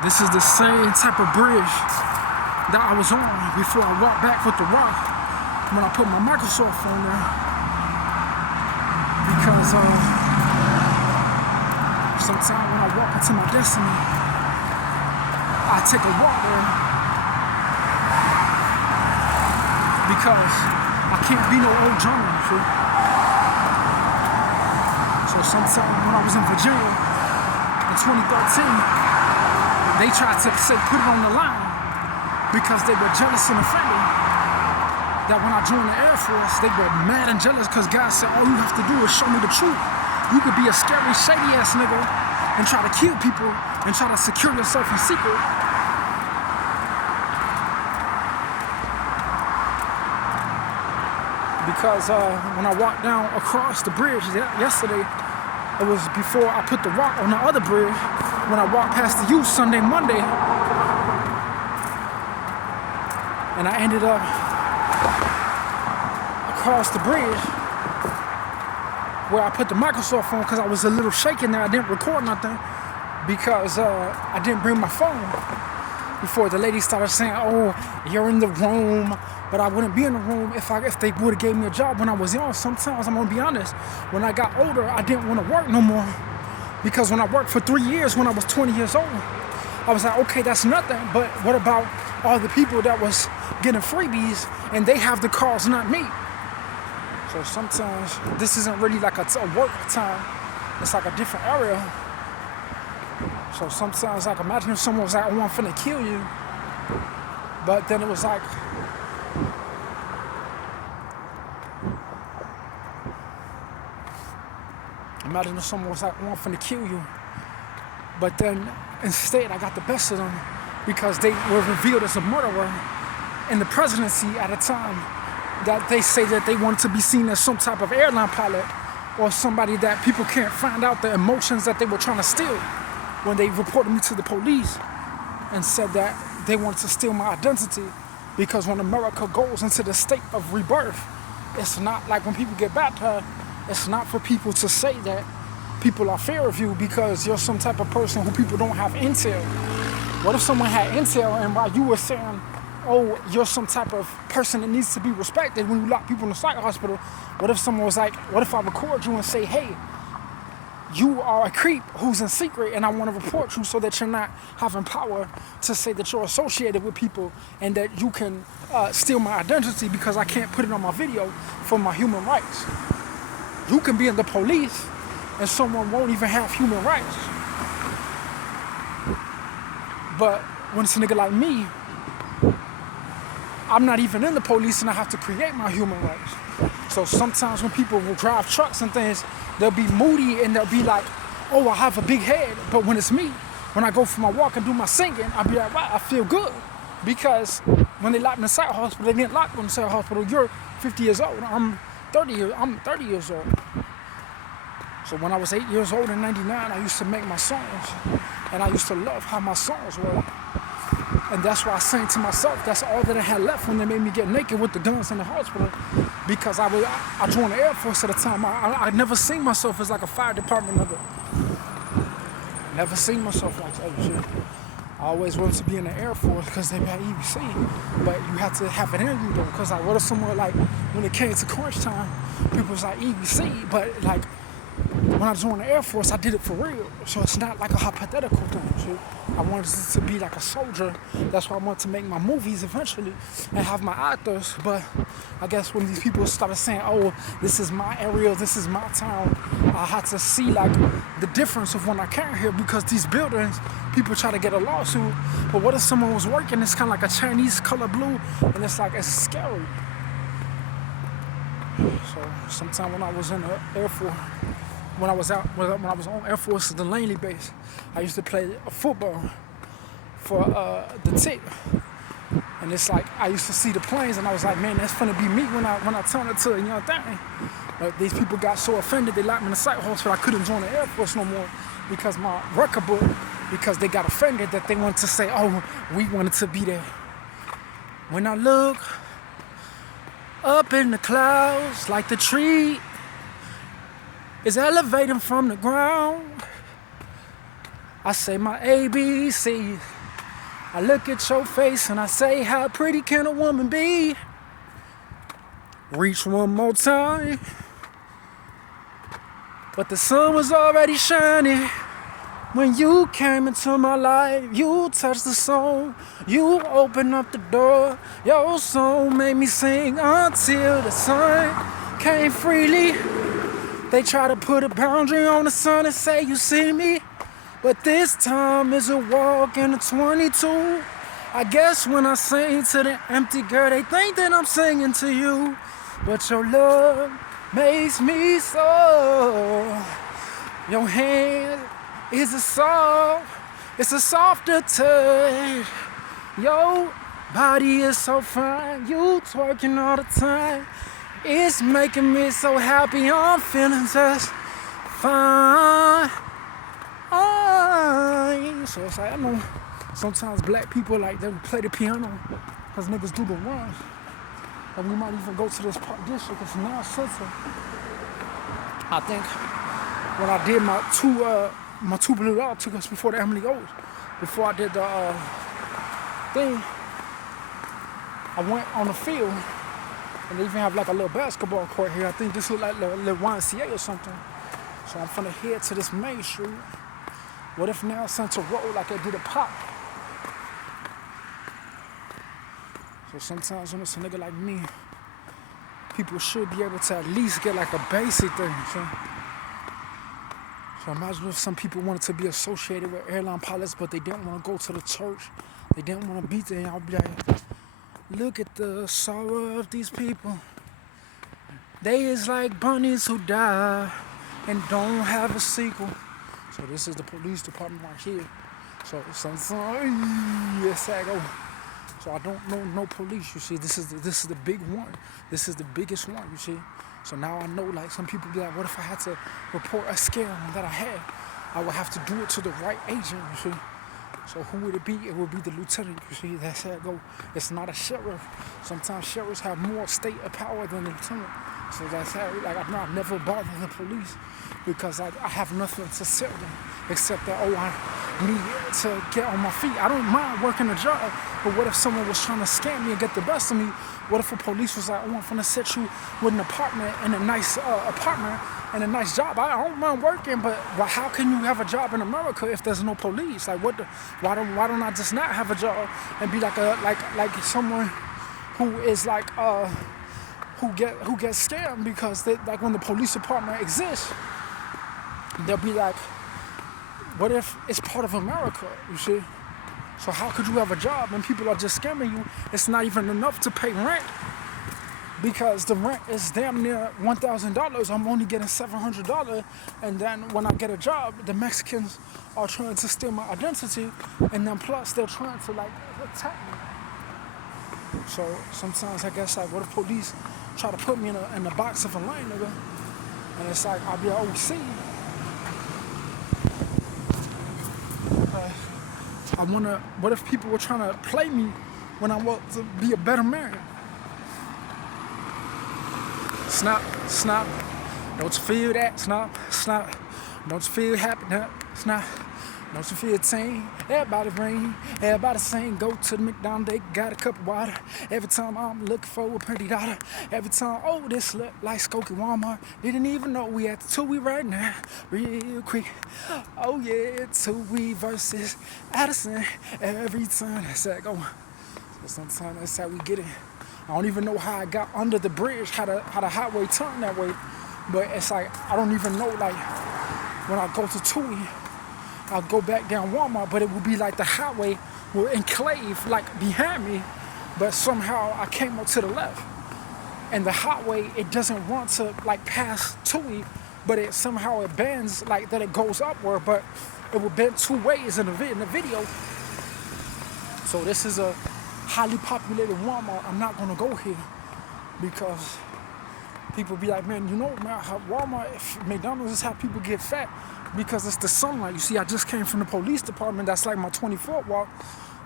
This is the same type of bridge that I was on before I walked back with the rock when I put my Microsoft on there. Because sometimes when I walk into my destiny, I take a walk there because I can't be no old German. So sometimes when I was in Virginia in 2013, they tried to say put it on the line because they were jealous and offended that when I joined the Air Force, they were mad and jealous because God said, all you have to do is show me the truth. You could be a scary, shady ass nigga and try to kill people and try to secure yourself in secret. Because when I walked down across the bridge yesterday, it was before I put the rock on the other bridge. When I walked past the youth Sunday, Monday, and I ended up across the bridge where I put the Microsoft on because I was a little shaken there. I didn't record nothing because I didn't bring my phone before the lady started saying, oh, you're in the room. But I wouldn't be in the room if they would have gave me a job when I was young. Sometimes, I'm gonna be honest, when I got older, I didn't want to work no more. Because when I worked for 3 years when I was 20 years old, I was like, okay, that's nothing. But what about all the people that was getting freebies and they have the cars, not me? So sometimes this isn't really like a work time. It's like a different area. So sometimes, like, imagine if someone was like, oh, I'm finna kill you. But then it was like, imagine if someone was like, oh, I'm finna kill you. But then instead I got the best of them because they were revealed as a murderer in the presidency at a time that they say that they wanted to be seen as some type of airline pilot or somebody that people can't find out the emotions that they were trying to steal when they reported me to the police and said that they wanted to steal my identity because when America goes into the state of rebirth, it's not like when people get baptized. It's not for people to say that people are fear of you because you're some type of person who people don't have intel. What if someone had intel and while you were saying, oh, you're some type of person that needs to be respected when you lock people in the psych hospital? What if someone was like, what if I record you and say, hey, you are a creep who's in secret and I want to report you so that you're not having power to say that you're associated with people and that you can steal my identity because I can't put it on my video for my human rights. You can be in the police and someone won't even have human rights. But when it's a nigga like me, I'm not even in the police and I have to create my human rights. So sometimes when people will drive trucks and things, they'll be moody and they'll be like, oh, I have a big head. But when it's me, when I go for my walk and do my singing, I'll be like, right, I feel good. Because when they locked me in the psych hospital, they didn't lock me in the psych hospital. You're 50 years old. I'm 30 years old. So when I was 8 years old in '99, I used to make my songs. And I used to love how my songs were. And that's why I sang to myself. That's all that I had left when they made me get naked with the guns in the hospital. Because I joined the Air Force at the time. I never seen myself as like a fire department nigga. Never seen myself like that shit. I always wanted to be in the Air Force because they had EBC. But you had to have it in you though. Because like, what if someone like, when it came to crunch time, people was like EBC. But like, when I joined the Air Force, I did it for real. So it's not like a hypothetical thing. So I wanted to be like a soldier. That's why I wanted to make my movies eventually and have my actors. But I guess when these people started saying, oh, this is my area, this is my town, I had to see like the difference of when I came here because these buildings, people try to get a lawsuit. But what if someone was working, it's kind of like a Chinese color blue and it's like, it's scary. So sometime when I was in the Air Force, when I was on Air Force at the Langley base, I used to play football for the TIC. And it's like, I used to see the planes and I was like, man, that's finna be me when I turn it to a young thing. But these people got so offended, they locked me in the psych hospital, I couldn't join the Air Force no more because my record book, because they got offended that they wanted to say, oh, we wanted to be there. When I look up in the clouds like the tree is elevating from the ground, I say my ABC. I look at your face and I say, how pretty can a woman be? Reach one more time. But the sun was already shining when you came into my life. You touched the soul, you opened up the door. Your song made me sing until the sun came freely. They try to put a boundary on the sun and say you see me, but this time is a walk in the 22. I guess when I sing to the empty girl, they think that I'm singing to you. But your love makes me so. Your hand is it's a softer touch. Your body is so fine, you twerking all the time. It's making me so happy, I'm feeling just fine. So it's like, I know sometimes black people like they play the piano because niggas do the runs. And we might even go to this park district, it's non-censor. I think when I did my two blue out took us before the Emily O's, before I did the thing, I went on the field and they even have like a little basketball court here. I think this look like a little YMCA or something. So I'm finna head to this main street. What if now Central Road like they did a pop? So sometimes when it's a nigga like me, people should be able to at least get like a basic thing, so imagine if some people wanted to be associated with airline pilots, but they didn't want to go to the church. They didn't want to be there. I'll be like, look at the sorrow of these people. They is like bunnies who die and don't have a sequel. So this is the police department right here. So sometimes, yes, I go. So I don't know no police, you see. This is the big one. This is the biggest one, you see. So now I know, like, some people be like, what if I had to report a scam that I had? I would have to do it to the right agent, you see. So who would it be? It would be the lieutenant, you see. That's how it go. It's not a sheriff. Sometimes sheriffs have more state of power than the lieutenant. So that's how, like, I never bother the police because I have nothing to sell them except that, oh, I need to get on my feet. I don't mind working a job, but what if someone was trying to scam me and get the best of me? What if a police was like, oh, I'm finna set you with an apartment and a nice apartment and a nice job? I don't mind working, but how can you have a job in America if there's no police? Like, why don't I just not have a job and be like someone who is like who gets scammed because they, like when the police department exists, they'll be like, what if it's part of America, you see? So how could you have a job and people are just scamming you? It's not even enough to pay rent because the rent is damn near $1,000. I'm only getting $700. And then when I get a job, the Mexicans are trying to steal my identity. And then plus they're trying to like attack me. So sometimes I guess like what if police try to put me in a box of a line, nigga? And it's like, I'll be like, oh, see. I wonder, what if people were trying to play me when I want to be a better man? Snap, snap. Don't you feel that? Snap, snap. Don't you feel happy? Snap. Don't you feel tame? Everybody ring, everybody sing. Go to the McDonald's, they got a cup of water. Every time I'm looking for a pretty daughter. Every time, oh, this look like Skokie Walmart. Didn't even know we at the Tui right now. Real quick. Oh yeah, Tui versus Addison. Every time that's how it go. So sometimes that's how we get it. I don't even know how I got under the bridge, how the highway turned that way. But it's like, I don't even know, like, when I go to Tui, I'll go back down Walmart, but it will be like the highway will enclave like behind me, but somehow I came up to the left. And the highway, it doesn't run to like past Tui, but it somehow it bends like that it goes upward, but it will bend two ways in the video. So this is a highly populated Walmart. I'm not gonna go here because people be like, man, you know, man, how Walmart, McDonald's is how people get fat because it's the sunlight. You see, I just came from the police department. That's like my 24th walk.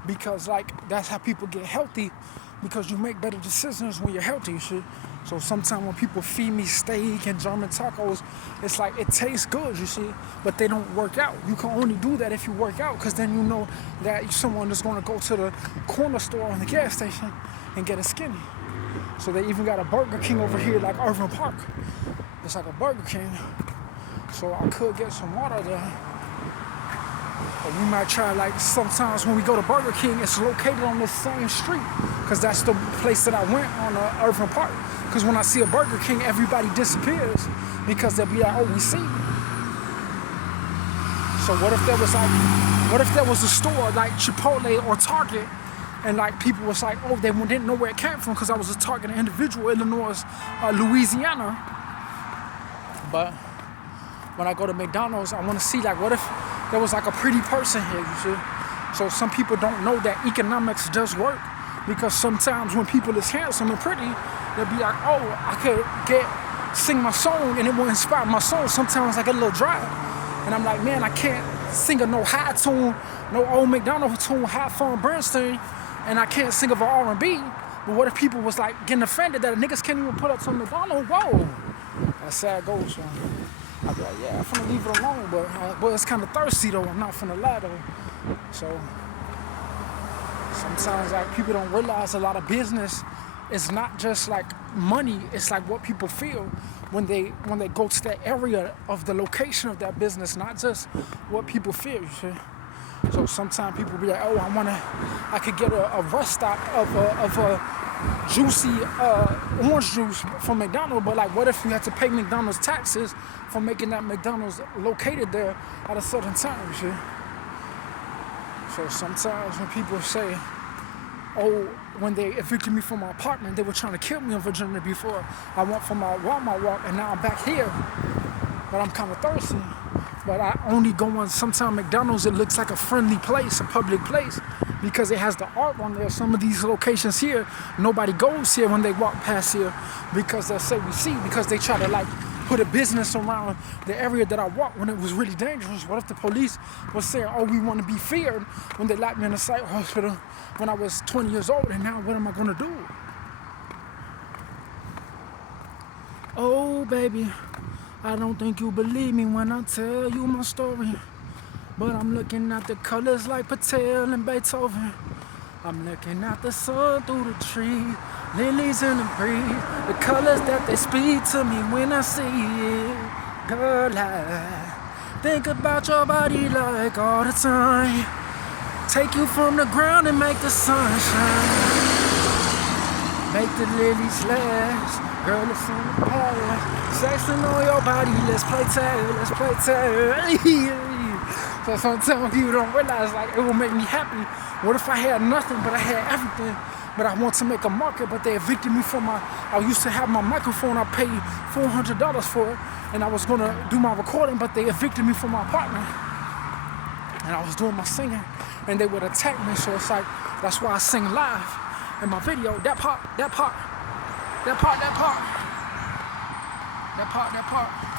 because like that's how people get healthy, because you make better decisions when you're healthy and shit. So sometimes when people feed me steak and German tacos, it's like it tastes good, you see, but they don't work out. You can only do that if you work out, because then you know that someone is going to go to the corner store or the gas station and get a skinny. So they even got a Burger King over here like Irving Park. It's like a Burger King. So I could get some water there. Or we might try, like, sometimes when we go to Burger King, it's located on the same street, because that's the place that I went on Irving Park. Because when I see a Burger King, everybody disappears, because they'll be like, oh, we see you. So what if there was a store like Chipotle or Target, and like people was like, oh, they didn't know where it came from because I was a Target individual, Illinois, Louisiana. But when I go to McDonald's, I want to see, like, what if there was like a pretty person here, you see? So some people don't know that economics does work, because sometimes when people is handsome and pretty, they'll be like, oh, I could sing my song and it will inspire my song. Sometimes I get a little dry, and I'm like, man, I can't sing a no high tune, no old McDonald tune, high fun Bernstein, and I can't sing of an R&B. But what if people was like getting offended that niggas can't even put up some McDonald? Whoa, that's how it goes, man. I'd be like, yeah, I'm finna leave it alone, but it's kind of thirsty though. I'm not finna lie though. So sometimes like people don't realize a lot of business is not just like money. It's like what people feel when they go to that area of the location of that business, not just what people feel. You see. So sometimes people be like, oh, I could get a rest stop of a juicy orange juice from McDonald's, but like, what if you had to pay McDonald's taxes for making that McDonald's located there at a certain time, you see? So sometimes when people say, oh, when they evicted me from my apartment, they were trying to kill me in Virginia before I went for my Walmart walk, and now I'm back here, but I'm kind of thirsty. But I only go on sometimes McDonald's, it looks like a friendly place, a public place, because it has the art on there. Some of these locations here, nobody goes here when they walk past here, because they say we see, because they try to like put a business around the area that I walk when it was really dangerous. What if the police was saying, oh, we want to be feared, when they locked me in a psych hospital when I was 20 years old, and now what am I going to do? Oh, baby, I don't think you believe me when I tell you my story, but I'm looking at the colors like Patel and Beethoven. I'm looking at the sun through the trees, lilies in the breeze, the colors that they speak to me when I see it. Girl, I think about your body like all the time. Take you from the ground and make the sun shine. Make the lilies last. Girl, it's in the past. Sexing on your body, let's play tag, let's play tag. So sometimes people don't realize, like, it will make me happy. What if I had nothing, but I had everything, but I want to make a market, but they evicted me from I used to have my microphone, I paid $400 for it, and I was gonna do my recording, but they evicted me from my apartment. And I was doing my singing, and they would attack me, so it's like, that's why I sing live in my video, that part.